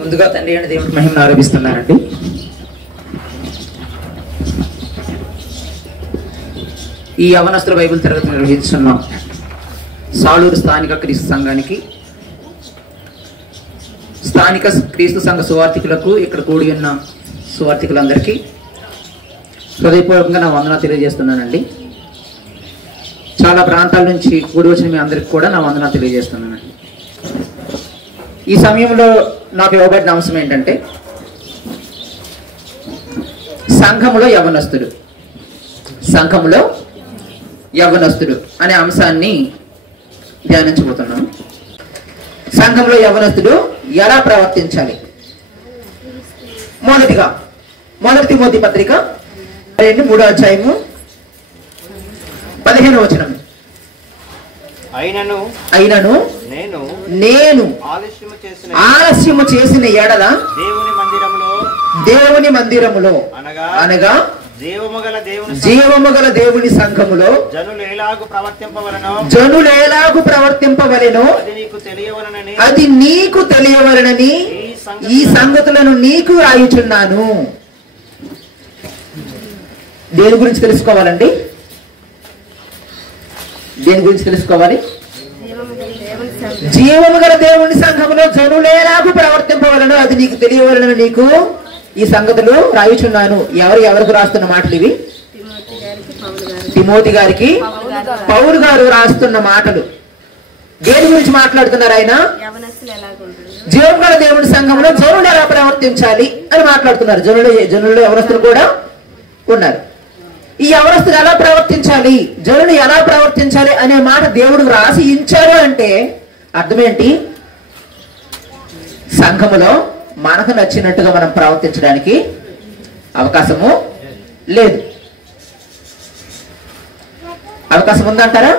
ముందుగా తండ్రి అయిన దేవుడికి మహిమను ఆరోపిస్తున్నానండి. ఈ యవనస్తుల బైబిల్ తరగతి నిర్వహిస్తున్నాం. సాలూరు స్థానిక క్రీస్తు సంఘానికి, స్థానిక క్రీస్తు సంఘ సువార్థికులకు, ఇక్కడ కూడి ఉన్న సువార్థికులందరికీ హృదయపూర్వకంగా నా వందనాలు తెలియజేస్తున్నానండి. చాలా ప్రాంతాల నుంచి కూడి వచ్చిన మీ అందరికి కూడా నా వందనాలు తెలియజేస్తున్నానండి. ఈ సమయంలో నాకు ఇవ్వబడిన అంశం ఏంటంటే సంఘములో యవ్వనస్తుడు అనే అంశాన్ని ధ్యానించబోతున్నాను. సంఘంలో యవ్వనస్తుడు ఎలా ప్రవర్తించాలి? మొదటి తిమోతి పత్రిక 3వ అధ్యాయము 15వ వచనం. అయినను నేను ఆలస్యము చేసిన ఎడల దేవుని మందిరములో అనగా జీవము గల దేవుని సంఘములో జనులు ఎలాగు ప్రవర్తింపవలెనో అది నీకు తెలియవలనని ఈ సంగతులను నీకు రాయుచున్నాను. దేని గురించి తెలుసుకోవాలండి? దేని గురించి తెలుసుకోవాలి? జీవము గల దేవుని సంఘములో జనులు ఎలాగు ప్రవర్తింపవలనో అది నీకు తెలియవలనని నీకు ఈ సంగతులు రాయుచున్నాను. ఎవరికి రాస్తున్న మాటలు ఇవి? తిమోతి గారికి పౌలు గారు రాస్తున్న మాటలు. దేని గురించి మాట్లాడుతున్నారు ఆయన? జీవం గల దేవుని సంఘంలో జనులు ఎలా ప్రవర్తించాలి అని మాట్లాడుతున్నారు. జనులు యవనస్తులు కూడా ఉన్నారు. ఈ యవనస్తులు ఎలా ప్రవర్తించాలి, జనులు ఎలా ప్రవర్తించాలి అనే మాట దేవుడు రాసి ఇచ్చారు అంటే అర్థమేంటి? సంఘములో మనకు నచ్చినట్టుగా మనం ప్రవర్తించడానికి అవకాశము లేదు. అవకాశం ఉందంటారా?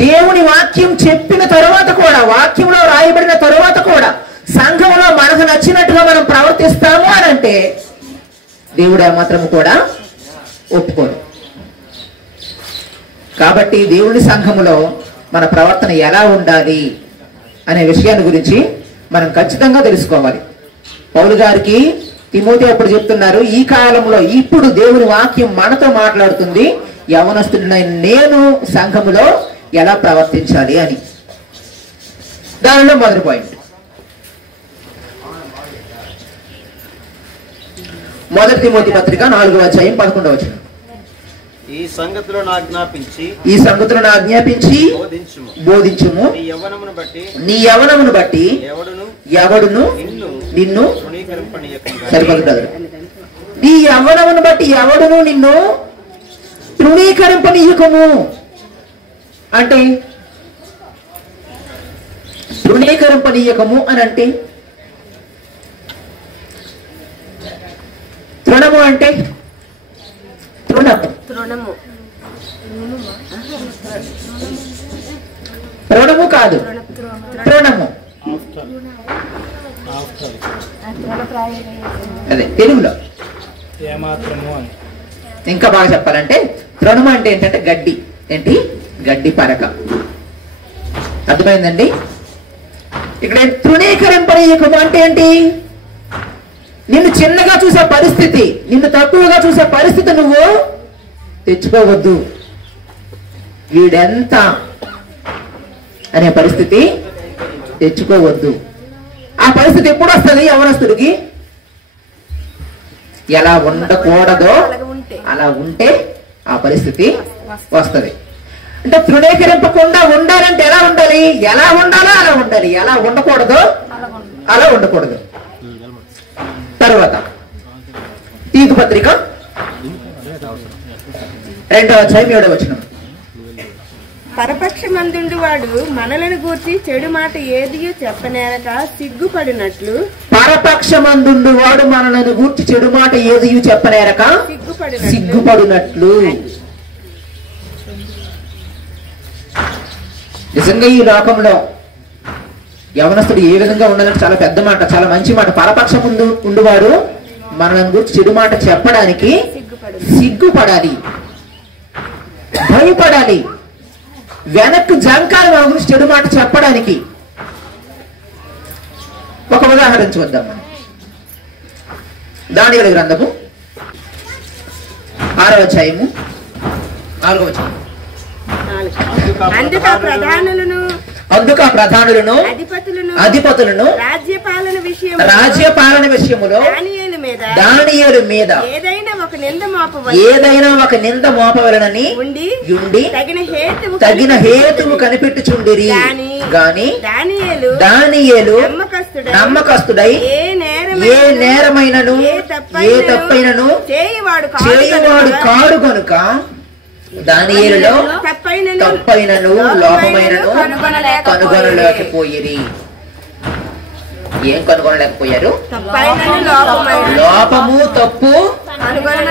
దేవుని వాక్యం చెప్పిన తరువాత కూడా, వాక్యంలో రాయబడిన తరువాత కూడా సంఘంలో మనకు నచ్చినట్టుగా మనం ప్రవర్తిస్తాము అని అంటే దేవుడు ఏమాత్రము కూడా ఒప్పుకోడు. కాబట్టి దేవుని సంఘములో మన ప్రవర్తన ఎలా ఉండాలి అనే విషయాన్ని గురించి మనం ఖచ్చితంగా తెలుసుకోవాలి. పౌలు గారికి తిమోతి అప్పుడు చెప్తున్నారు, ఈ కాలంలో ఇప్పుడు దేవుని వాక్యం మనతో మాట్లాడుతుంది, యవనస్తుడినైన నేను సంఘములో ఎలా ప్రవర్తించాలి అని. దానిలో మొదటి పాయింట్, మొదటి తిమోతి పత్రిక 4వ అధ్యాయం 11వ వచనం. ఈ సంగతులను ఆజ్ఞాపించి బోధించుము. నీ యవ్వనమును బట్టి ఎవడును నిన్ను సరిపడతాడు. నీ యవ్వనమును బట్టి ఎవడును నిన్ను తృణీకరింపనీయకము. అంటే తృణీకరింపనీయకము అని అంటే తృణము అంటే తృణము కాదు, తృణము అదే తెలుగులో. ఇంకా బాగా చెప్పాలంటే తృణము అంటే ఏంటంటే గడ్డి. ఏంటి? గడ్డి పరక. అర్థమైందండి? ఇక్కడ తృణీకరింపనీయకము అంటే ఏంటి? నిన్ను చిన్నగా చూసే పరిస్థితి, నిన్ను తక్కువగా చూసే పరిస్థితి నువ్వు తెచ్చుకోవద్దు. వీడెంత అనే పరిస్థితి తెచ్చుకోవద్దు. ఆ పరిస్థితి ఎప్పుడు వస్తుంది? యవనస్తుడికి ఎలా ఉండకూడదో అలా ఉంటే ఆ పరిస్థితి వస్తుంది. అంటే తృణీకరింపకుండా ఉండాలంటే ఎలా ఉండాలి? ఎలా ఉండాలో అలా ఉండాలి, ఎలా ఉండకూడదో అలా ఉండకూడదు. తర్వాత తీతు పత్రిక 2వ అధ్యాయం 7వ వచనం. పరపక్షమందుండు వాడు మనలను గూర్చి చెడు మాట ఏదియో చెప్పనేరక సిగ్గుపడినట్లు. పరపక్షమందుండు వాడు మనలను గూర్చి చెడు మాట ఏదియో చెప్పనేరక సిగ్గుపడినట్లు. నిజంగా ఈ లోకంలో యవనస్తుడు ఏ విధంగా ఉండాలంటే చాలా పెద్ద మాట, చాలా మంచి మాట. పరపక్షం ముందు ఉండువాడు మనల్ని గురించి చెడు మాట చెప్పడానికి సిగ్గుపడాలి, భయపడాలి, వెనక్కు జంకాలి మన గురించి చెడు మాట చెప్పడానికి. ఒక ఉదాహరణ చూద్దాం మనం. దానియేలు గ్రంథము 6వ అధ్యాయము 4వ వచనం. అందుకు ఆ ప్రధానులను అధిపతులను రాజ్యపాలన విషయములో దానియేలు మీద ఏదైనా ఒక నింద మోపవలనని ఉండి తగిన హేతువు కనిపెట్టుచుండిరి గాని దానియేలు నమ్మకస్తుడై ఏ నేరమైనను ఏ తప్పైనను చేయువాడు కాడు గనుక దానియేలులో తప్పైనను లోపమైనను కనుగొనలేకపోయిరి. ఏం కనుగొనలేకపోయారు? లోపము తప్పు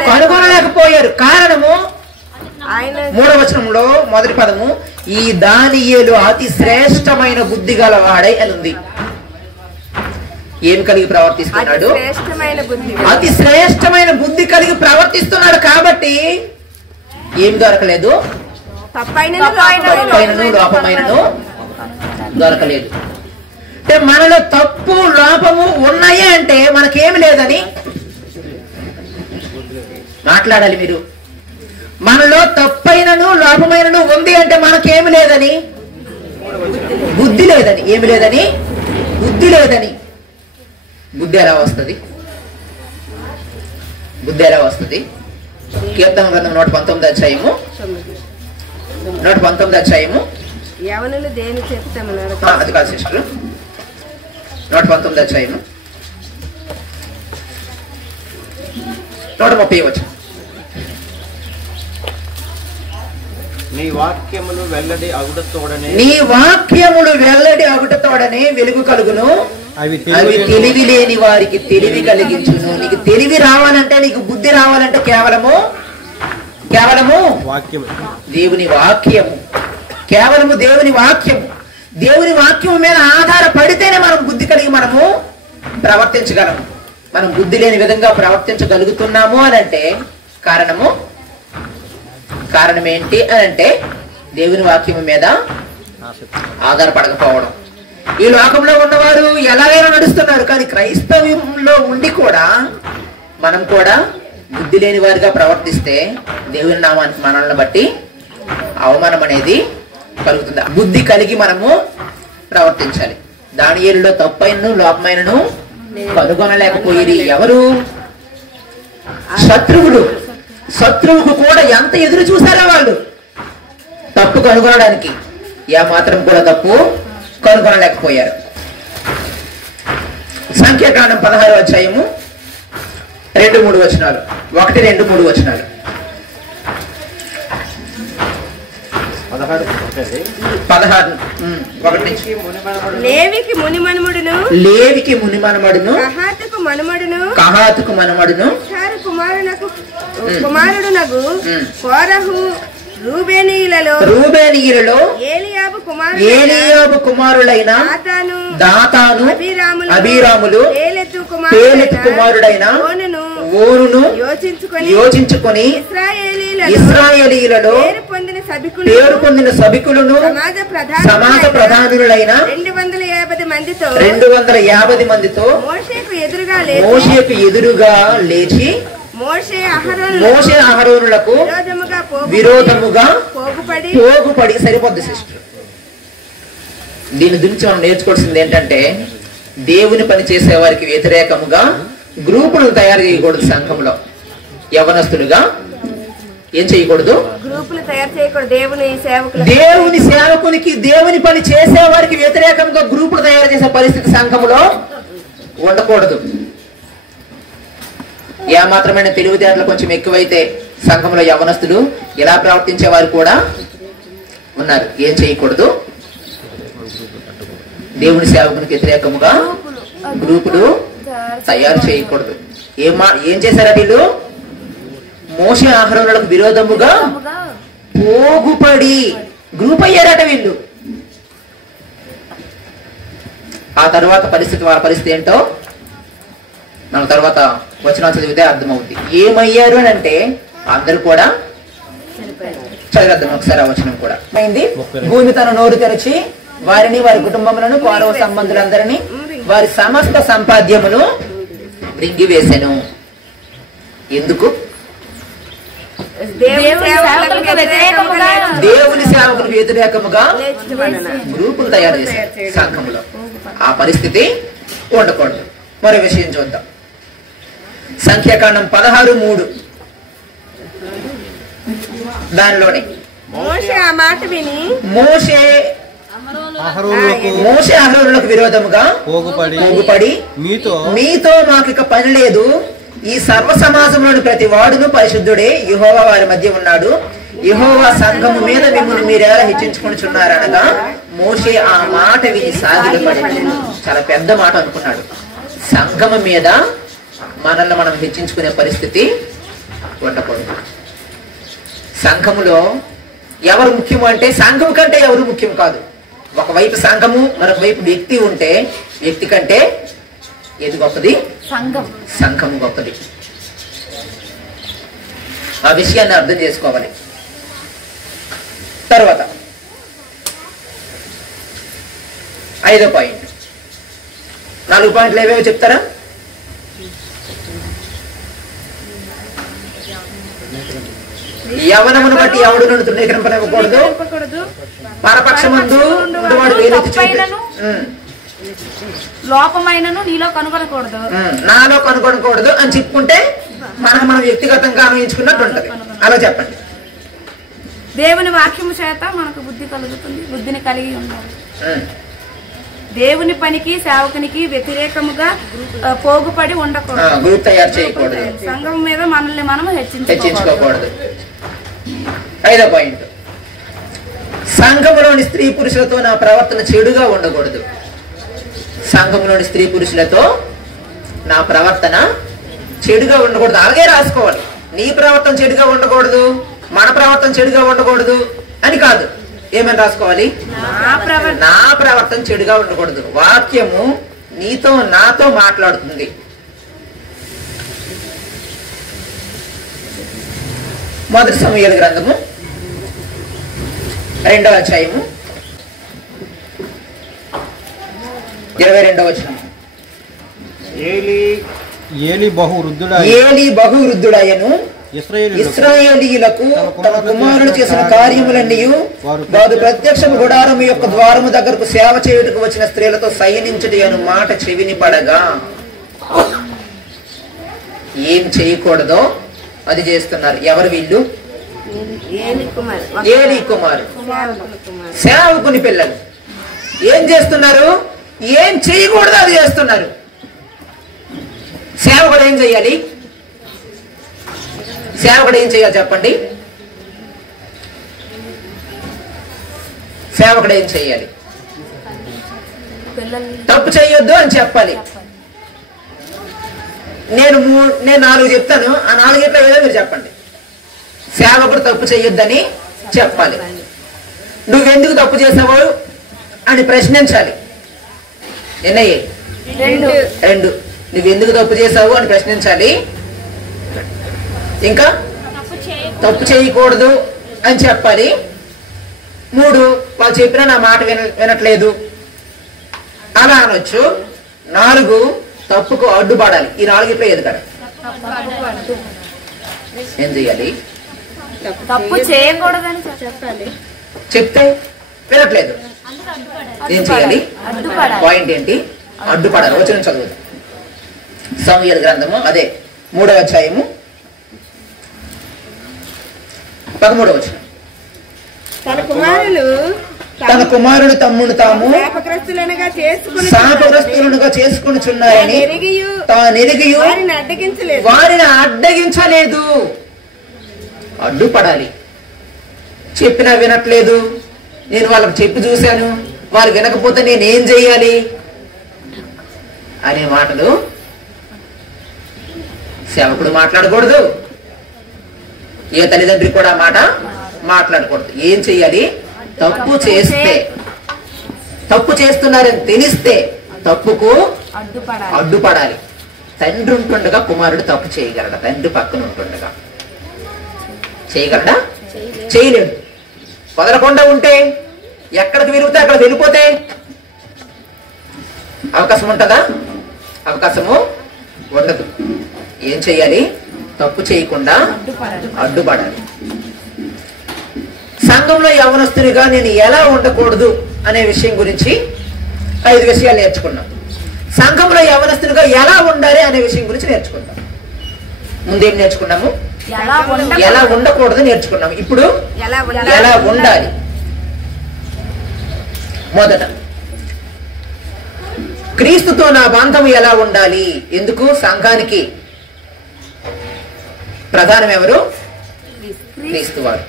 కనుగొనలేకపోయారు. కారణము 3వ వచనంలో మొదటి పదము ఈ దానియేలు అతి శ్రేష్టమైన బుద్ధి గలవాడై అని ఉంది. ఏం కలిగి ప్రవర్తిస్తున్నాడు? అతి శ్రేష్టమైన బుద్ధి కలిగి ప్రవర్తిస్తున్నాడు కాబట్టి ఏం దొరకలేదు? తప్పైనను లోపమైనను దొరకలేదు. అంటే మనలో తప్పు లోపము ఉన్నాయి అంటే మనకేమి లేదని మాట్లాడాలి మీరు. మనలో తప్పైనను లోపమైనను ఉంది అంటే మనకేమి లేదని, బుద్ధి లేదని. ఏమి లేదని? బుద్ధి లేదని. బుద్ధి ఎలా వస్తుంది? బుద్ధి ఎలా వస్తుంది? కీర్తన గ్రంథం 119వ అధ్యాయము 119వ అధ్యాయము యవనులు దేని చెప్తామన్నారు? అది కాదు సిస్టర్. 119వ అధ్యాయము 130వ వచనం. నీ వాక్యములు వెల్లడి అగుటతోడనే వెలుగు కలుగును, అవి తెలివి లేని వారికి తెలివి కలిగించును. నీకు తెలివి రావాలంటే, నీకు బుద్ధి రావాలంటే కేవలము దేవుని వాక్యము, కేవలము దేవుని వాక్యము. దేవుని వాక్యము మీద ఆధారపడితేనే మనం బుద్ధి కలిగి మనము ప్రవర్తించగలము. మనం బుద్ధి లేని విధంగా ప్రవర్తించగలుగుతున్నాము అని అంటే కారణం ఏంటి అని అంటే దేవుని వాక్యము మీద ఆధారపడకపోవడం. ఈ లోకంలో ఉన్నవారు ఎలాగైనా నడుస్తున్నారు, కానీ క్రైస్తవంలో ఉండి కూడా మనం కూడా బుద్ధి లేని వారిగా ప్రవర్తిస్తే దేవుని నామానికి మనల్ని బట్టి అవమానం అనేది కలుగుతుంది. బుద్ధి కలిగి మనము ప్రవర్తించాలి. దానియేలులో తప్పైనను లోపమైనను కనుగొనలేకపోయేది ఎవరు? శత్రువుకు కూడా ఎంత ఎదురు చూసారా వాళ్ళు తప్పు కనుగొనడానికి. మాత్రం కూడా తప్పు కనుగొనలేకపోయారు. సంఖ్యాకాండం 16వ అధ్యాయము 2-3 వచనాలు. 1-2-3 వచనాలు. 16:1 నుంచి. లేవికి మునిమనుమడును కహాతుకు మనుమడును కుమారుడునగు కోరహు రూబేనీయులలో ఏలీయాబు కుమారులైన దాతాను అబీరాములు పేలెతు కుమారుడైన ఓనును యోచించుకొని ఇశ్రాయేలీయులలో పేరు పొందిన సభికులను సమాజ ప్రధానులైన 250 మందితో మోషేకు ఎదురుగా లేచి మోషే అహరోనులకు విరోధముగా పోగుపడి. సరిపోద్ది సిస్టర్. దీని గురించి మనం నేర్చుకోవాల్సింది ఏంటంటే దేవుని పని చేసే వారికి వ్యతిరేకముగా గ్రూపులను తయారు చేయకూడదు. సంఘంలో యవనస్తులుగా ఏం చేయకూడదు? గ్రూపులు తయారు చేయకూడదు. దేవుని సేవకునికి, దేవుని పని చేసే వారికి వ్యతిరేకంగా గ్రూపులు తయారు చేసే పరిస్థితి సంఘంలో ఉండకూడదు. మాత్రమైన తెలివితేటలు కొంచెం ఎక్కువైతే సంఘంలో యవనస్తులు ఇలా ప్రవర్తించే వారు కూడా ఉన్నారు. ఏం చేయకూడదు? దేవుని సేవకునికి వ్యతిరేకముగా గ్రూపులు తయారు చేయకూడదు. ఏం చేశారట వీళ్ళు? మోషే అహరోనులకు విరోధముగా పోగుపడి గ్రూప్ అయ్యారట వీళ్ళు. ఆ తర్వాత వాళ్ళ పరిస్థితి ఏంటో మన తర్వాత వచనాలు చదివితే అర్థమవుతుంది. ఏమయ్యారు అని అంటే అందరూ కూడా చదివేద్దాం ఒకసారి. ఆ వచనం కూడా అయింది. భూమి తన నోరు తెరచి వారిని వారి కుటుంబములను కౌరవ సంబంధులందరినీ వారి సమస్త సంపాద్యమును మృంగివేసెను. ఎందుకు? దేవుని సేవకులకు వ్యతిరేకముగా గ్రూపులు తయారు చేశారు సంఘములో. ఆ పరిస్థితి ఉండకూడదు. మరో విషయం చూద్దాం. సంఖ్యాకాండం 16:3 దానిలోనే మోషే ఆ మాట విని మోషే అహరోనులకు విరోధముగా పోగుపడి మీతో మాకిక పని లేదు, ఈ సర్వ సమాజంలోని ప్రతి వాడును పరిశుద్ధుడే, యెహోవా వారి మధ్య ఉన్నాడు, యెహోవా సంఘము మీద మిమ్మల్ని మీరెలా హెచ్చించుకొనిచున్నారనగా మోషే ఆ మాట విని సాగిలపడి. చాలా పెద్ద మాట అనుకున్నాడు. సంఘము మీద మనల్ని మనం హెచ్చించుకునే పరిస్థితి ఉండకూడదు. సంఘములో ఎవరు ముఖ్యము అంటే సంఘం కంటే ఎవరు ముఖ్యం కాదు. ఒకవైపు సంఘము, మరొక వైపు వ్యక్తి ఉంటే వ్యక్తి కంటే ఏది గొప్పది? సంఘము గొప్పది. ఆ విషయాన్ని అర్థం చేసుకోవాలి. తర్వాత 5వ పాయింట్. 4 పాయింట్లు ఏవేవో చెప్తారా? యవనమును బట్టి ఎవడు నన్ను తృణీకరింపనివ్వకూడదు, పరపక్షమందు ఉండేవాడు వేలెత్తి చూపెట్టు. లోపమైనను నీలో కనుగొనకూడదు, నాలో కనుగొనకూడదు అని చెప్పుకుంటే మనం వ్యక్తిగతంగా అనుభవించుకున్నట్టు ఉంటది. అలా చెప్పండి. దేవుని వాక్యము చేత మనకు బుద్ధి కలుగుతుంది, బుద్ధిని కలిగి ఉండాలి. దేవుని పనికి సేవకునికి వ్యతిరేకముగా పోగుపడి ఉండకూడదు, గ్రూప్ తయారు చేయకూడదు, సంఘం మీద మనల్ని మనం హెచ్చించుకోకూడదు. 5వ పాయింట్. సంఘములోని స్త్రీ పురుషులతో నా ప్రవర్తన చెడుగా ఉండకూడదు. సంఘంలోని స్త్రీ పురుషులతో నా ప్రవర్తన చెడుగా ఉండకూడదు. అలాగే రాసుకోవాలి. నీ ప్రవర్తన చెడుగా ఉండకూడదు, మన ప్రవర్తన చెడుగా ఉండకూడదు అని కాదు. ఏమని రాసుకోవాలి? నా ప్రవర్తన చెడుగా ఉండకూడదు. వాక్యము నీతో నాతో మాట్లాడుతుంది. మొదటి సమూయేలు గ్రంథము 2వ అధ్యాయము 22వ వచనం. ఏలీ బహువృద్ధుడయను ఇశ్రాయేలీయులకు తన కుమారుడు చేసిన కార్యములన్నీ వారు ప్రత్యక్ష గుడారము యొక్క ద్వారము దగ్గరకు సేవ చేయుటకు వచ్చిన స్త్రీలతో సైనించుటి అను మాట చెవిని పడగా ఏం చేయకూడదో అది చేస్తున్నారు. ఎవరు వీళ్ళు? ఏలీ కుమారు, సేవకుని పిల్లలు. ఏం చేస్తున్నారు? ఏం చేయకూడదో అది చేస్తున్నారు. సేవకుడు ఏం చేయాలి? సేవకుడు ఏం చేయాలి చెప్పండి? సేవకుడు ఏం చేయాలి? తప్పు చేయొద్దు అని చెప్పాలి. నేను 4 చెప్తాను. ఆ 4 ఏదో మీరు చెప్పండి. సేవకుడు తప్పు చేయొద్దని చెప్పాలి. నువ్వెందుకు తప్పు చేసావు అని ప్రశ్నించాలి. ఎన్నయ్యే? 2. నువ్వెందుకు తప్పు చేసావు అని ప్రశ్నించాలి. ఇంకా తప్పు చేయకూడదు అని చెప్పాలి. 3 వాళ్ళు చెప్పినా నా మాట వినట్లేదు అలా అనొచ్చు. 4 తప్పుకు అడ్డుపడాలి. ఈ 4 ఏది కదా? ఏం చెయ్యాలి? తప్పు చేయకూడదని చెప్పాలి. చెప్తే వినట్లేదు ఏం చేయాలి? పాయింట్ ఏంటి? అడ్డుపడాలి. వచనం చదువు. సమూయేలు గ్రంథము అదే 3వ అధ్యాయము 13వ వచనం. తన కుమారుడు తమ్మును తాము శాపగ్రస్తులుగా చేసుకొనుచున్నారని తానెరిగియు వారిని అడ్డగించలేదు. అడ్డుపడాలి. చెప్పినా వినట్లేదు, నేను వాళ్ళకి చెప్పి చూశాను, వారు వినకపోతే నేనేం చెయ్యాలి అనే మాటలు సేవకుడు మాట్లాడకూడదు. ఏ తల్లిదండ్రి కూడా మాట మాట్లాడకూడదు. ఏం చెయ్యాలి? తప్పు చేస్తే, తప్పు చేస్తున్నారని తెలిస్తే తప్పుకు అడ్డుపడాలి. తండ్రి ఉంటుండగా కుమారుడు తప్పు చేయగలడా? తండ్రి పక్కన ఉంటుండగా చేయగలడా? చేయలేడు. వదలకుండా ఉంటే ఎక్కడికి విరిగితే అక్కడ వెళ్ళిపోతే అవకాశం ఉంటుందా? అవకాశము ఉండదు. ఏం చేయాలి? తప్పు చేయకుండా అడ్డుపడాలి. సంఘంలో యవనస్తునిగా నేను ఎలా ఉండకూడదు అనే విషయం గురించి 5 విషయాలు నేర్చుకున్నాం. సంఘంలో యవనస్తునిగా ఎలా ఉండాలి అనే విషయం గురించి నేర్చుకుందాం. ముందేం నేర్చుకున్నాము? ఎలా ఉండకూడదు నేర్చుకున్నాము. ఇప్పుడు ఎలా ఉండాలి. మొదట క్రీస్తుతో నా బంధం ఎలా ఉండాలి? ఎందుకు? సంఘానికి ప్రధానం ఎవరు? క్రీస్తు వారు.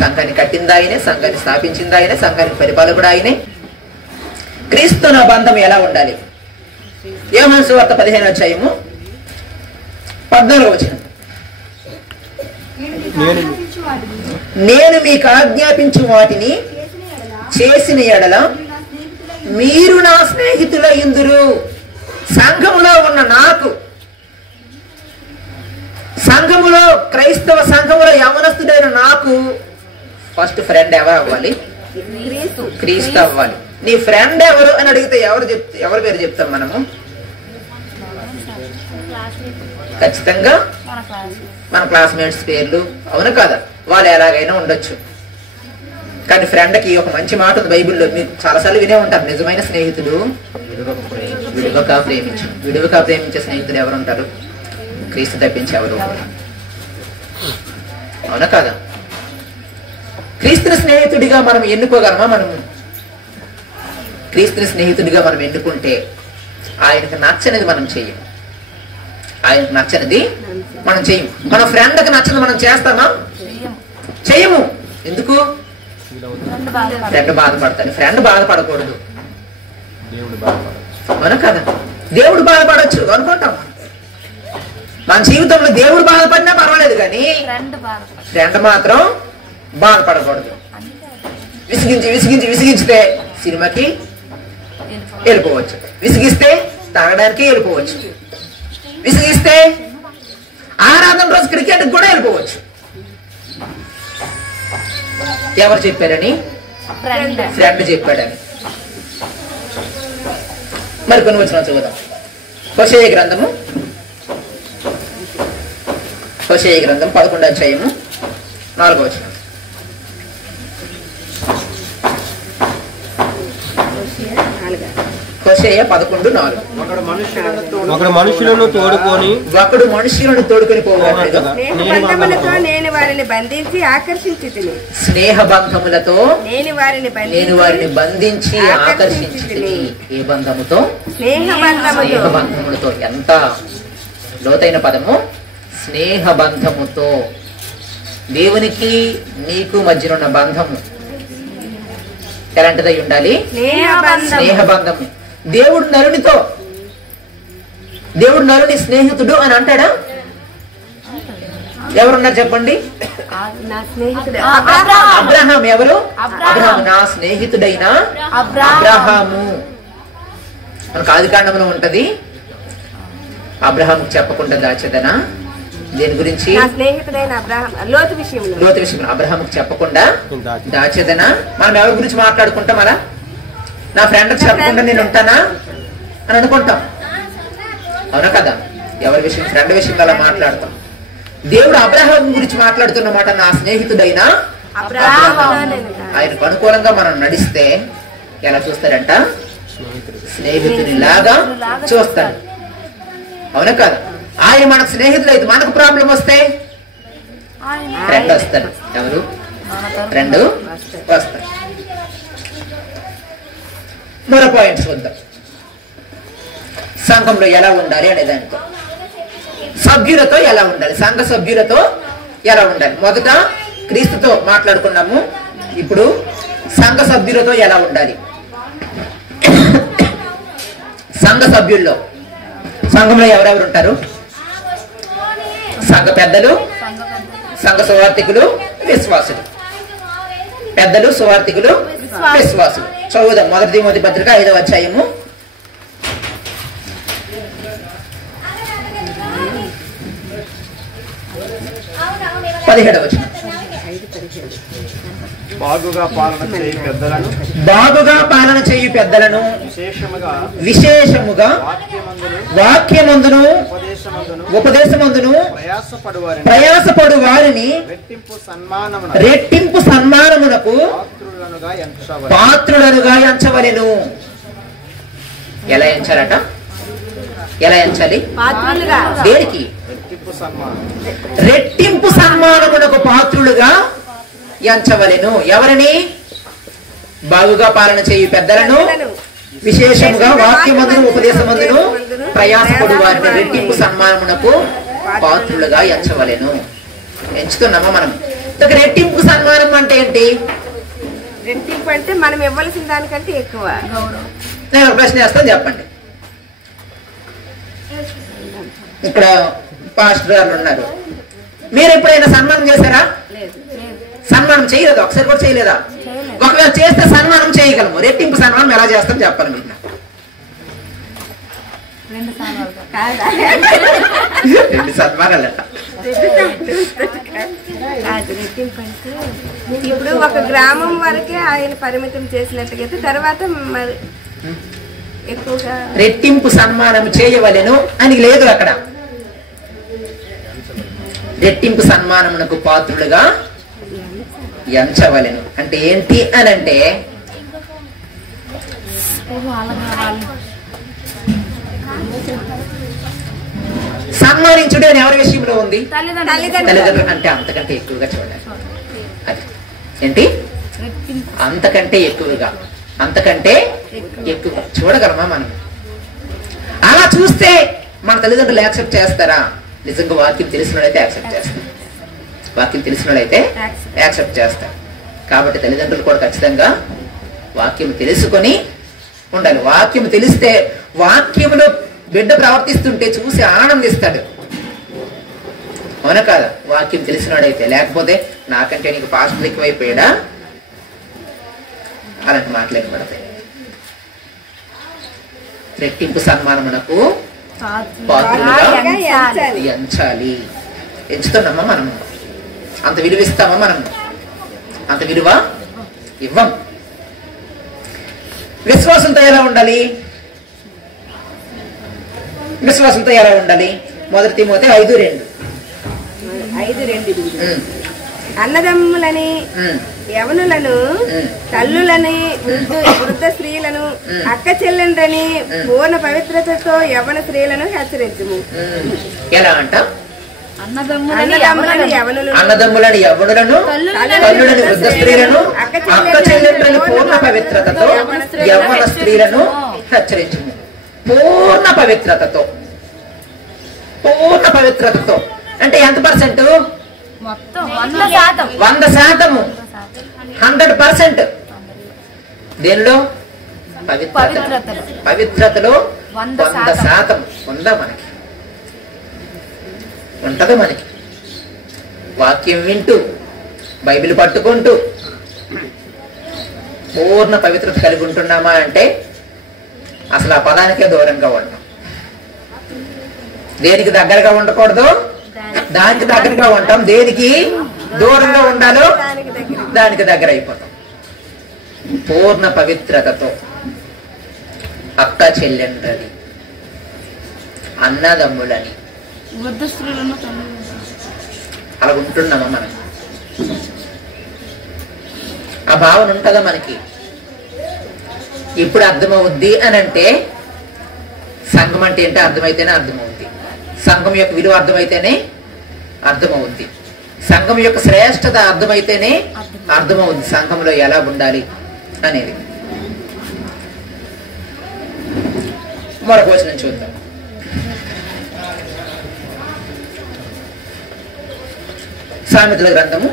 సంఘాన్ని కట్టింది ఆయనే, సంఘాన్ని స్థాపించింది ఆయనే, సంఘానికి పరిపాలకుడు ఆయనే. క్రీస్తుతో నా బంధం ఎలా ఉండాలి? యోహాను సువార్త 15వ అధ్యాయము 14వ వచనం. నేను మీకు ఆజ్ఞాపించు వాటిని చేసిన ఎడల మీరు నా స్నేహితులయ్యుందురు. సంఘములో ఉన్న నాకు, సంఘములో క్రైస్తవ సంఘములో యవనస్తుడైన నాకు ఫస్ట్ ఫ్రెండ్ ఎవరు అవ్వాలి? క్రీస్తు అవ్వాలి. నీ ఫ్రెండ్ ఎవరు అని అడిగితే ఎవరి పేరు చెప్తాం మనము? ఖచ్చితంగా మన క్లాస్మేట్స్ పేర్లు. అవును కదా? వాళ్ళు ఎలాగైనా ఉండొచ్చు. కానీ ఫ్రెండ్కి ఒక మంచి మాట ఉంది బైబిల్లో, మీకు చాలాసార్లు వినే ఉంటారు. నిజమైన స్నేహితుడు విడువక ప్రేమించు. విడువక ప్రేమించే స్నేహితుడు ఎవరు ఉంటారు? క్రీస్తు తప్పించి ఎవరు? అవునా కాదా? క్రీస్తుని స్నేహితుడిగా మనం ఎన్నుకోగలమా? మనము క్రీస్తుని స్నేహితుడిగా మనం ఎన్నుకుంటే ఆయనకు నచ్చనిది మనం చెయ్యం. ఆయనకు నచ్చనిది మనం చెయ్యం. మన ఫ్రెండ్కి నచ్చనిది మనం చేస్తామా? చెయ్యము. ఎందుకు? ఫ్రెండ్ బాధపడతాడు. ఫ్రెండ్ బాధపడకూడదు. అవునా కదా? దేవుడు బాధపడచ్చు అనుకుంటాం. మన జీవితంలో దేవుడు బాధపడినా పర్వాలేదు, కానీ ఫ్రెండ్ మాత్రం బాధపడకూడదు. విసిగిస్తే సినిమాకి వెళ్ళిపోవచ్చు. విసిగిస్తే తాగడానికి వెళ్ళిపోవచ్చు. విసిగిస్తే ఆరాధన రోజు క్రికెట్ కూడా వెళ్ళిపోవచ్చు. ఎవరు చెప్పారని? ఫ్రెండ్ చెప్పాడని. మరి కొన్ని వచనాలు చదువుదాం. హోషేయ గ్రంథం 11వ అధ్యాయము 4వ వచనం. హోషేయ 11:4. ఒకడు మనుషులను తోడుకొని పోవట్లేదు. నేను వారిని బంధించి ఆకర్షించితిని. స్నేహ బంధములతో నేను వారిని బంధించి ఆకర్షించితిని. ఏ బంధముతో? స్నేహ బంధములతో. ఎంత లోతైన పదము! స్నేహ బంధముతో. దేవునికి నీకు మధ్యన ఉన్న బంధము ఎలాంటిదై ఉండాలి? స్నేహ బంధము. దేవుడు నరుని స్నేహితుడు అని అంటాడా? ఎవరున్నారు చెప్పండి? అబ్రహాం. ఎవరు? అబ్రహాం. నా స్నేహితుడైన అబ్రహాము. మనకు ఆదికాండంలో ఉంటది. అబ్రహాంకు చెప్పకుండా దాచేదనా? దేని గురించి? లోతు విషయంలో అబ్రహాంకు చెప్పకుండా దాచేదనా? మనం ఎవరి గురించి మాట్లాడుకుంటాం? అలా నా ఫ్రెండ్కి చెప్పకుండా నేను ఉంటానా అని అనుకుంటాం. అవునా కదా? ఎవరి విషయం? ఫ్రెండ్ విషయంలో అలా మాట్లాడతాం. దేవుడు అబ్రహాం గురించి మాట్లాడుతున్నమాట. నా స్నేహితుడైన ఆయనకు అనుకూలంగా మనం నడిస్తే ఎలా చూస్తారంట? స్నేహితుని లాగా చూస్తాడు. అవునా కదా? ఆయన మనకు స్నేహితుడు అయితే మనకు ప్రాబ్లం వస్తే ఫ్రెండ్ వస్తాడు. ఎవరు? ఫ్రెండ్ వస్తాడు. మరో పాయింట్స్ వద్దాం. సంఘంలో ఎలా ఉండాలి అనే దానితో, సభ్యులతో ఎలా ఉండాలి, సంఘ సభ్యులతో ఎలా ఉండాలి. మొదట క్రీస్తుతో మాట్లాడుకున్నాము. ఇప్పుడు సంఘ సభ్యులతో ఎలా ఉండాలి. సంఘ సభ్యుల్లో సంఘంలో ఎవరెవరు ఉంటారు? సంఘ పెద్దలు, సంఘ సువార్థికులు, విశ్వాసులు. పెద్దలు, సువార్థికులు, విశ్వాసులు. చదువుదాం. 1 తిమోతి పత్రిక 5వ అధ్యాయము 17వ వచనం. బాగుగా పాలన చేయు పెద్దలను బాగుగా పాలన చేయు పెద్దలను విశేషముగా వాక్యమందును ఉపదేశమందును ప్రయాసపడు వారిని రెట్టింపు సన్మానమునకు పాత్రులనుగా ఎంచవలెను. ఎలా ఎంచాలట? ఎలా ఎంచాలి? దేనికి? రెట్టింపు సన్మానమునకు పాత్రులుగా ఎంచవలెను. ఎవరిని? బాగుగా పాలన చేయు పెద్దలను విశేషముగా వాక్యమందును ఉపదేశమందును ప్రయాసపడు వారిని రెట్టింపు సన్మానమునకు పాత్రులుగా ఎంచవలెను. ఎంచుతున్నామా మనం? రెట్టింపు సన్మానం అంటే ఏంటి? రెట్టింపు అంటే మనం ఇవ్వాల్సిన దానికంటే ఎక్కువ. నేను ఒక ప్రశ్న వేస్తాను, చెప్పండి. ఇక్కడ పాస్టర్ గారు ఉన్నారు, మీరు ఎప్పుడైనా సన్మానం చేశారా? సన్మానం చేయలేదు, ఒకసారి కూడా చేయలేదా? ఒకవేళ చేస్తే సన్మానం చేయగలము, రెట్టింపు సన్మానం ఎలా చేస్తాం చెప్పాలి మీరు. 2 సన్మానాలట. ఇప్పుడు ఒక గ్రామం వరకే ఆయన పరిమితం చేసినట్టుగా తర్వాత మరి ఎక్కువగా రెట్టింపు సన్మానం చేయవలెను అని లేదు అక్కడ. రెట్టింపు సన్మానమునకు పాత్రులుగా ఎంచవలెను అంటే ఏంటి అని అంటే, సన్మానించుడు అని ఎవరి విషయంలో ఉంది? తల్లిదండ్రులు. అంటే అంతకంటే ఎక్కువగా చూడాలి. అది ఏంటి? అంతకంటే ఎక్కువగా, అంతకంటే ఎక్కువగా చూడగలమా మనం? అలా చూస్తే మన తల్లిదండ్రులు యాక్సెప్ట్ చేస్తారా? నిజంగా వాక్యం తెలిసినోడైతే యాక్సెప్ట్ చేస్తారు. వాక్యం తెలిసినోడైతే యాక్సెప్ట్ చేస్తారు. కాబట్టి తల్లిదండ్రులు కూడా ఖచ్చితంగా వాక్యం తెలుసుకొని ఉండాలి. వాక్యం తెలిస్తే, వాక్యములో బిడ్డ ప్రవర్తిస్తుంటే చూసి ఆనందిస్తాడు. అవునా కాదా? వాక్యం తెలిసినోడైతే. లేకపోతే నాకంటే నీకు పాస్టర్ ఎక్కువైపోయాడా, అలాంటి మాట్లాడబడతాయి. రెట్టింపు సన్మానమునకు పాత్రులుగా ఎంచాలి. ఎంచుతున్నామా మనం? అంత విలువ ఇస్తామా మనం? అంత విలువ ఇవ్వం. విశ్వాసంతో ఎలా ఉండాలి? విశ్వాసంతో ఎలా ఉండాలి? 1 తిమోతి 5:2. అన్నదమ్ములని, యవనులను, తల్లులని, వృద్ధ స్త్రీలను, అక్క చెల్లెండ్రని పూర్ణ పవిత్రతతో యవన స్త్రీలను హెచ్చరించుము. ఎలా అంట? అన్నదమ్ములని యవనులను, తల్లులని వృద్ధ స్త్రీలను, అక్క చెల్లెండ్రని పూర్ణ పవిత్రతతో యవన స్త్రీలను హెచ్చరించుము. పూర్ణ పవిత్రతతో. పూర్ణ పవిత్రతతో అంటే ఎంత పర్సెంట్? 100%. 100%. దేనిలో? పవిత్రతలో 100% ఉందా మనకి? ఉంటది మనకి. వాక్యం వింటూ, బైబిల్ పట్టుకుంటూ పూర్ణ పవిత్రత కలిగి ఉంటున్నామా అంటే అసలు ఆ పదానికే దూరంగా ఉంటాం. దేనికి దగ్గరగా ఉండకూడదు, దానికి దగ్గరగా ఉంటాం. దేనికి దూరంగా ఉండాలో దానికి దగ్గర అయిపోతాం. పూర్ణ పవిత్రతతో అక్క చెల్లెండ్రని, అన్నదమ్ములని, అలా ఉంటున్నామా మనం? ఆ భావన ఉంటుందా మనకి? ఇప్పుడు అర్థమవుద్ది అని అంటే సంఘం అంటే ఏంటో అర్థమైతేనే అర్థమవుద్ది. సంఘం యొక్క విలువ అర్థమైతేనే అర్థమవుద్ది. సంఘం యొక్క శ్రేష్టత అర్థమైతేనే అర్థమవుద్ది సంఘంలో ఎలా ఉండాలి అనేది. మరొక వచనం చూద్దాం. సామెతల గ్రంథము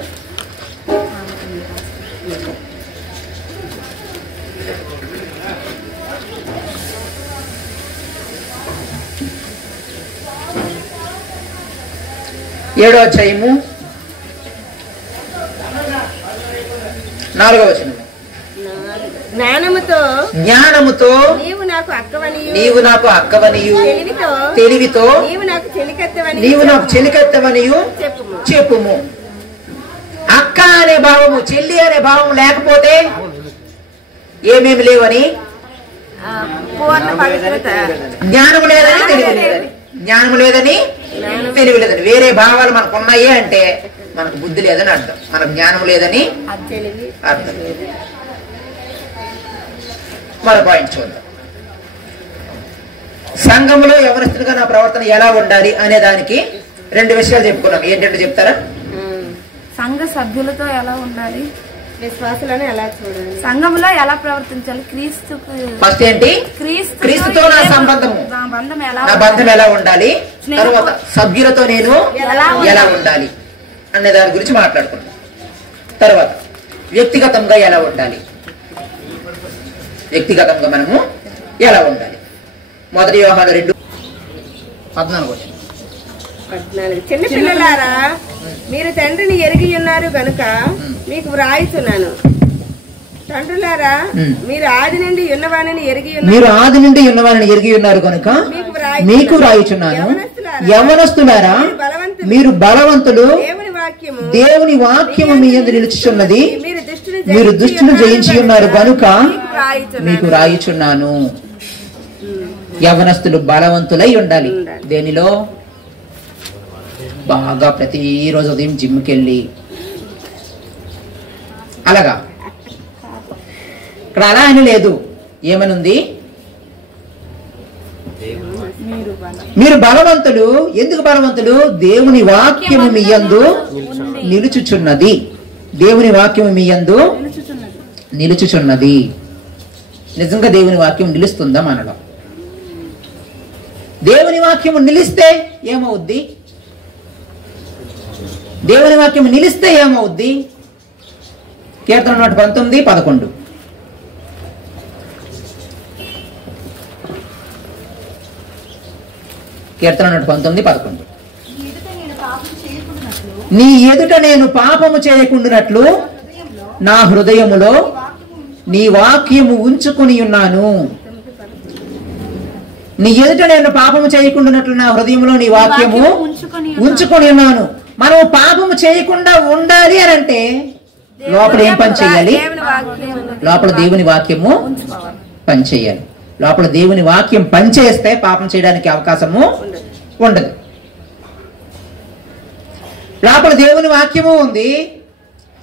7వ అధ్యాయము 4వ వచనం. జ్ఞానముతో నీవు నాకు అక్కవనియు, తెలివితో నీవు నాకు చెలికత్తెవనియు చెప్పుము. అక్క అక్క అనే భావము, చెల్లి అనే భావం లేకపోతే ఏమేమి లేవని, పూర్ణ పవిత్రత, జ్ఞానం లేదని తెలివి లేదని, జ్ఞానం లేదని తెలివి లేదని. వేరే భావాలు మనకు ఉన్నాయి అంటే మనకు బుద్ధి లేదని అర్థం, మనకు జ్ఞానం లేదని అర్థం. మరో పాయింట్ చూద్దాం. సంఘములో యవనస్తులుగా నా ప్రవర్తన ఎలా ఉండాలి అనే దానికి 2 విషయాలు చెప్పుకున్నాం. ఏంటంటే చెప్తారా? సంఘ సభ్యులతో ఎలా ఉండాలి, విశ్వాసులను ఎలా చూడాలి, సంఘంలో ఎలా ప్రవర్తించాలి, క్రీస్తుకు ఫస్ట్ ఏంటి? క్రీస్తుతో నా సంబంధము, నా బంధం ఎలా నా బంధం ఎలా ఉండాలి, తర్వాత సభ్యులతో నేను ఎలా ఉండాలి అనే దాని గురించి మాట్లాడుకున్నాం. తర్వాత వ్యక్తిగతంగా ఎలా ఉండాలి, వ్యక్తిగతంగా మనము ఎలా ఉండాలి. 1 యోహాను 2:14. చిన్న పిల్లలారా, మీరు తండ్రిని ఎరిగి ఉన్నారు గనుక మీకు వ్రాయిస్తున్నాను. తండ్రులారా, మీరు ఆది నుండి ఉన్నవాణిని ఎరిగి ఉన్నారు కనుక మీకు వ్రాయిచున్నాను. యవనస్తులారా, మీరు బలవంతులు, దేవుని వాక్యము మీ యందు నిలుచుచున్నది, మీరు దుష్టును జయించి ఉన్నారు కనుక మీకు వ్రాయిచున్నాను. యవనస్తులు బలవంతులై ఉండాలి. దేనిలో? బాగా ప్రతిరోజు ఉదయం జిమ్కి వెళ్ళి అలాగా. ఇక్కడ అలా అని లేదు. ఏమనుంది? మీరు బలవంతులు. ఎందుకు బలవంతులు? దేవుని వాక్యము మీ యందు నిలుచుచున్నది. దేవుని వాక్యము మీ యందు నిలుచుచున్నది. నిజంగా దేవుని వాక్యం నిలుస్తుందా మనలో? దేవుని వాక్యము నిలిస్తే ఏమవుద్ది? దేవుని వాక్యం నిలిస్తే ఏమవుద్ది? కీర్తన 119:11. కీర్తన 119:11. నీ ఎదుట నేను పాపము చేయకుండానట్లు నా హృదయములో నీ వాక్యము ఉంచుకుని ఉన్నాను. నీ ఎదుట నేను పాపము చేయకుండానట్లు నా హృదయంలో నీ వాక్యము ఉంచుకొని ఉన్నాను. మనం పాపము చేయకుండా ఉండాలి అని అంటే లోపల ఏం పని చేయాలి? లోపల దేవుని వాక్యము పని చేయాలి. లోపల దేవుని వాక్యం పనిచేస్తే పాపం చేయడానికి అవకాశము ఉండదు. లోపల దేవుని వాక్యము ఉంది,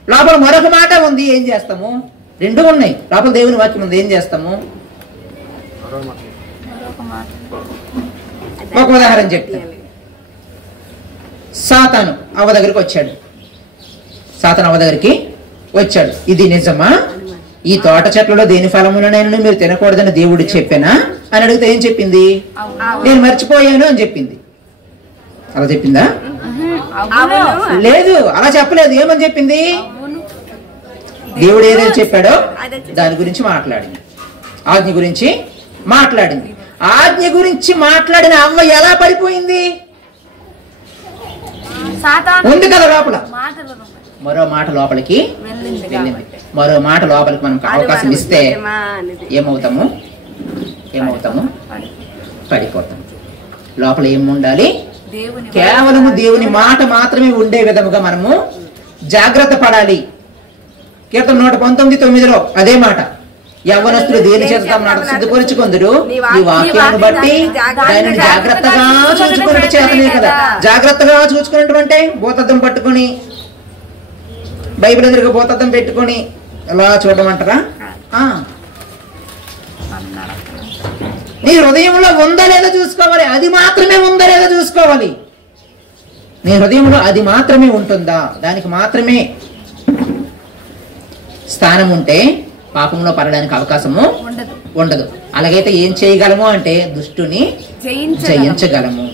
లోపల మరొక మాట ఉంది. ఏం చేస్తాము? 2 ఉన్నాయి. లోపల దేవుని వాక్యం ఉంది, ఏం చేస్తాము? ఒక ఉదాహరణ చెప్తాను. సాతాను అవ్వ దగ్గరికి వచ్చాడు. ఇది నిజమా? ఈ తోట చెట్లలో దేని ఫలములనైనా మీరు తినకూడదని దేవుడు చెప్పానా అని అడిగితే ఏం చెప్పింది? నేను మర్చిపోయాను అని చెప్పింది. అలా చెప్పిందా? లేదు, అలా చెప్పలేదు. ఏమని చెప్పింది? దేవుడు ఏదైతే చెప్పాడో దాని గురించి మాట్లాడింది. ఆజ్ఞ గురించి మాట్లాడింది. ఆజ్ఞ గురించి మాట్లాడిన అవ్వ ఎలా పడిపోయింది? ఉంది కదా లోపల. మరో మాట లోపలికి వెళ్ళింది. మరో మాట లోపలికి మనం అవకాశం ఇస్తే ఏమవుతాము? పడిపోతాం. లోపల ఏముండాలి? కేవలము దేవుని మాట మాత్రమే ఉండే విధముగా మనము జాగ్రత్త పడాలి. కీర్తన 119:9 అదే మాట. యవ్వనస్తులు దేని చేత సిద్ధపరుచుకుందరు ఈ వాక్యాన్ని బట్టి దానిని జాగ్రత్తగా చూసుకున్నట్టు చేతనే కదా. జాగ్రత్తగా చూసుకున్నటువంటి భూతద్దం పట్టుకుని బైబిల్ ఎదురుగా భూతద్దం పెట్టుకుని అలా చూడమంటారా? నీ హృదయంలో ఉందా లేదా చూసుకోవాలి. అది మాత్రమే ఉందా లేదా చూసుకోవాలి. నీ హృదయంలో అది మాత్రమే ఉంటుందా, దానికి మాత్రమే స్థానం ఉంటే పాపంలో పడడానికి అవకాశము ఉండదు. అలాగైతే ఏం చేయగలము అంటే దుష్టుని జయించగలము.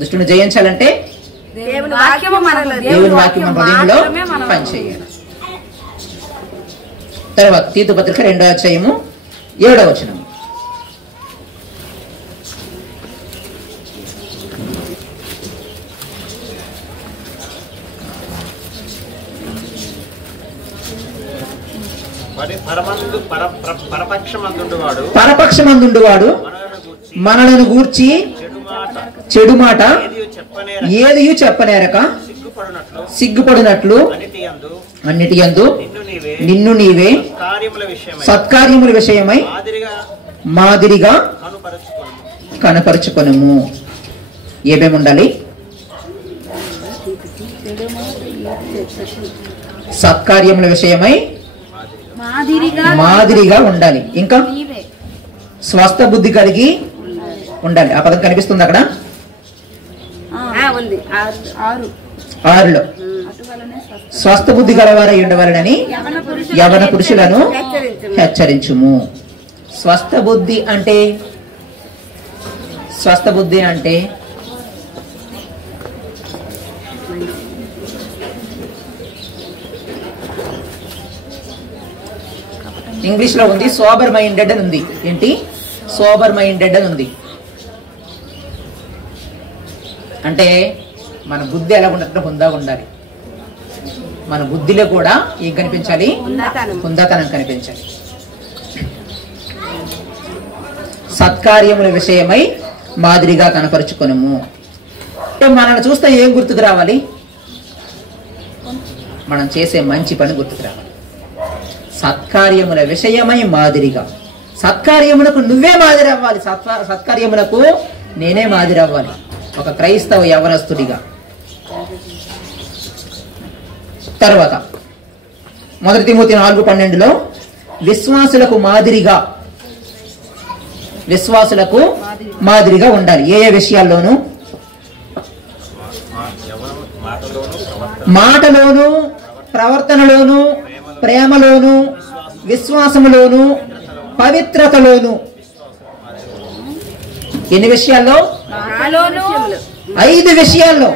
దుష్టుని జయించాలంటే దేవుని వాక్యం మన హృదయంలో పనిచేయాలి. తర్వాత తీతు పత్రిక 2వ అధ్యాయము 7వ వచనం. పరపక్షమందుండువాడు మనలను గూర్చి చెడు మాట ఏదియు చెప్పనేరక సిగ్గుపడినట్లు అన్నిటి యందు నిన్ను నీవే సత్కార్యముల విషయమై మాదిరిగా కనపరుచుకొనుము. ఏమేమి ఉండాలి? సత్కార్యముల విషయమై మాదిరిగా ఉండాలి. ఇంకా స్వస్థ బుద్ధి కలిగి ఉండాలి. ఆ పదం కనిపిస్తుంది అక్కడ ఉంది 6లో. స్వస్థ బుద్ధి గలవారై ఉండవాలని యవన పురుషులను హెచ్చరించుము. స్వస్థ బుద్ధి అంటే ఇంగ్లీష్ లో ఉంది సోబర్ మైండెడ్ అని ఉంది. ఏంటి? సోబర్ మైండెడ్ అని ఉంది. అంటే మన బుద్ధి ఎలా ఉండాలంటే హుందాగా ఉండాలి. మన బుద్ధిలో కూడా ఏం కనిపించాలి? హుందాతనం కనిపించాలి. సత్కార్యముల విషయమై మాదిరిగా కనపరుచుకొనుము. అంటే మనల్ని చూస్తే ఏం గుర్తుకు రావాలి? మనం చేసే మంచి పని గుర్తుకు రావాలి. సత్కార్యముల విషయమై మాదిరిగా. సత్కార్యములకు నువ్వే మాదిరి అవ్వాలి. సత్కార్యములకు నేనే మాదిరి అవ్వాలి ఒక క్రైస్తవ యవనస్తుడిగా. తర్వాత 1 తిమోతి 4:12లో విశ్వాసులకు మాదిరిగా ఉండాలి. ఏ విషయాల్లోనూ? మాటలోను, ప్రవర్తనలోను, ప్రేమలోను, విశ్వాసములోను, పవిత్రతలోను. ఎన్ని విషయాల్లో? 5 విషయాల్లో.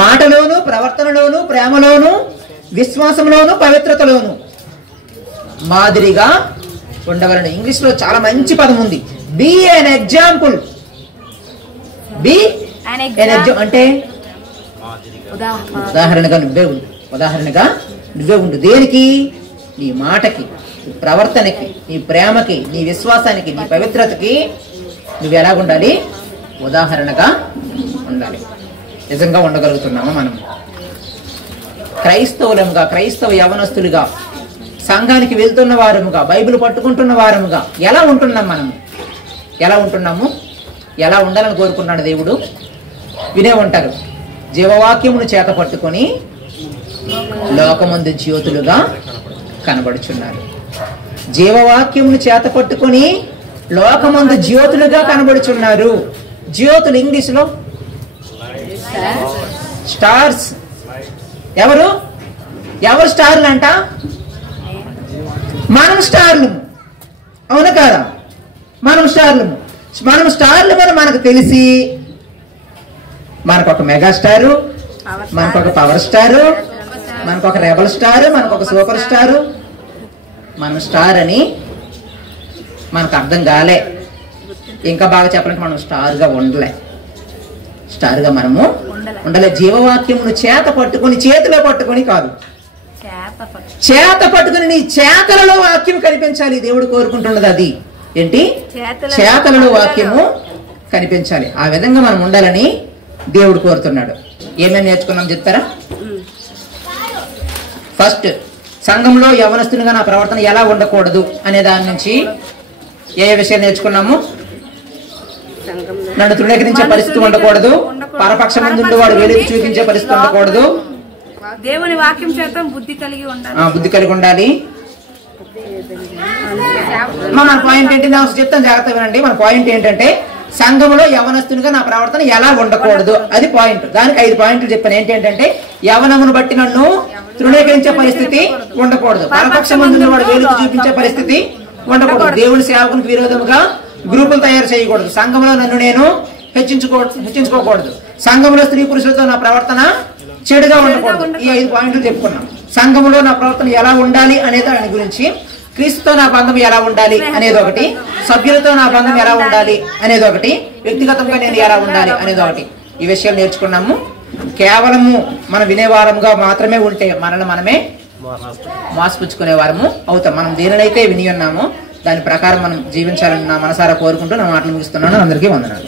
మాటలోను, ప్రవర్తనలోను, ప్రేమలోను, విశ్వాసంలోను, పవిత్రతలోను మాదిరిగా ఉండవలను. ఇంగ్లీష్ లో చాలా మంచి పదం ఉంది, బి ఎన్ ఎగ్జాంపుల్. అంటే ఉదాహరణగా నువ్వే ఉండు. దేనికి? నీ మాటకి, నీ ప్రవర్తనకి, నీ ప్రేమకి, నీ విశ్వాసానికి, నీ పవిత్రతకి నువ్వు ఎలా ఉండాలి? ఉదాహరణగా ఉండాలి. నిజంగా ఉండగలుగుతున్నామా మనం? క్రైస్తవ యవనస్తులుగా, సంఘానికి వెళ్తున్న వారముగా, బైబిల్ పట్టుకుంటున్న వారముగా ఎలా ఉంటున్నాం మనం? ఎలా ఉంటున్నాము? ఎలా ఉండాలని కోరుకున్నాడు దేవుడు? వినే ఉంటారు, జీవవాక్యమును చేత పట్టుకొని లోకమందు జ్యోతులుగా కనబడుచున్నారు. జీవవాక్యమును చేత పట్టుకొని లోకమందు జ్యోతులుగా కనబడుచున్నారు. జ్యోతులు ఇంగ్లీష్ లో స్టార్స్. ఎవరు స్టార్లు అంట? మనం స్టార్లు. అవునా కాదా? మనం స్టార్లు మరి మనకు తెలిసి మనకు ఒక మెగా స్టారు, మనకు ఒక పవర్ స్టారు, మనకు ఒక రెబల్ స్టార్, మనకు ఒక సూపర్ స్టారు. మనం స్టార్ అని మనకు అర్థం కాలే. ఇంకా బాగా చెప్పాలంటే మనం స్టార్గా ఉండలే. స్టార్గా మనము ఉండలే. జీవవాక్యమును చేతిలో పట్టుకొని కాదు, చేత పట్టుకుని నీ చేతలలో వాక్యం కనిపించాలి. దేవుడు కోరుకుంటున్నది అది. ఏంటి? చేతలలో వాక్యము కనిపించాలి. ఆ విధంగా మనం ఉండాలని దేవుడు కోరుతున్నాడు. ఏమేమి నేర్చుకున్నాం చెప్తారా? ఫస్ట్, సంఘంలో యవనస్తునిగా నా ప్రవర్తన ఎలా ఉండకూడదు అనే దాని నుంచి ఏ విషయాలు నేర్చుకున్నాము? నన్ను తృణీకరించే పరిస్థితి ఉండకూడదు, పరపక్ష ముందు వాడు వెలుగు చూపించే పరిస్థితి ఉండకూడదు, దేవుని వాక్యం చేత బుద్ధి కలిగి ఉండాలి. మన పాయింట్ ఏంటి? నాకు చెప్తాను, జాగ్రత్త వినండి. మన పాయింట్ ఏంటంటే సంఘంలో యవనస్తునిగా నా ప్రవర్తన ఎలా ఉండకూడదు, అది పాయింట్. దానికి 5 పాయింట్లు చెప్పాను. ఏంటంటే యవనమును బట్టి నన్ను తృణీకరించే పరిస్థితి ఉండకూడదు, పరపక్ష ముందు వాడు వేలుకు చూపించే పరిస్థితి ఉండకూడదు, దేవుని సేవకునికి విరోధముగా గ్రూపులు తయారు చేయకూడదు, సంఘంలో నన్ను నేను హెచ్చించుకోకూడదు, సంఘంలో స్త్రీ పురుషులతో నా ప్రవర్తన చెడుగా ఉండకూడదు. ఈ 5 పాయింట్లు చెప్పుకున్నాం. సంఘంలో నా ప్రవర్తన ఎలా ఉండాలి అనే దాని గురించి, క్రీస్తుతో నా బంధం ఎలా ఉండాలి అనేది ఒకటి, సభ్యులతో నా బంధం ఎలా ఉండాలి అనేది ఒకటి, వ్యక్తిగతంగా నేను ఎలా ఉండాలి అనేది ఒకటి. ఈ విషయాలు నేర్చుకున్నాము. కేవలము మనం వినేవారముగా మాత్రమే ఉంటే మనల్ని మనమే మోసపుచ్చుకునే వారము అవుతాం. మనం దేనినైతే విని ఉన్నామో దాని ప్రకారం మనం జీవించాలని నా మనసారా కోరుకుంటూ నా మాటలు ముగిస్తున్నాను. అందరికీ వందనాలు.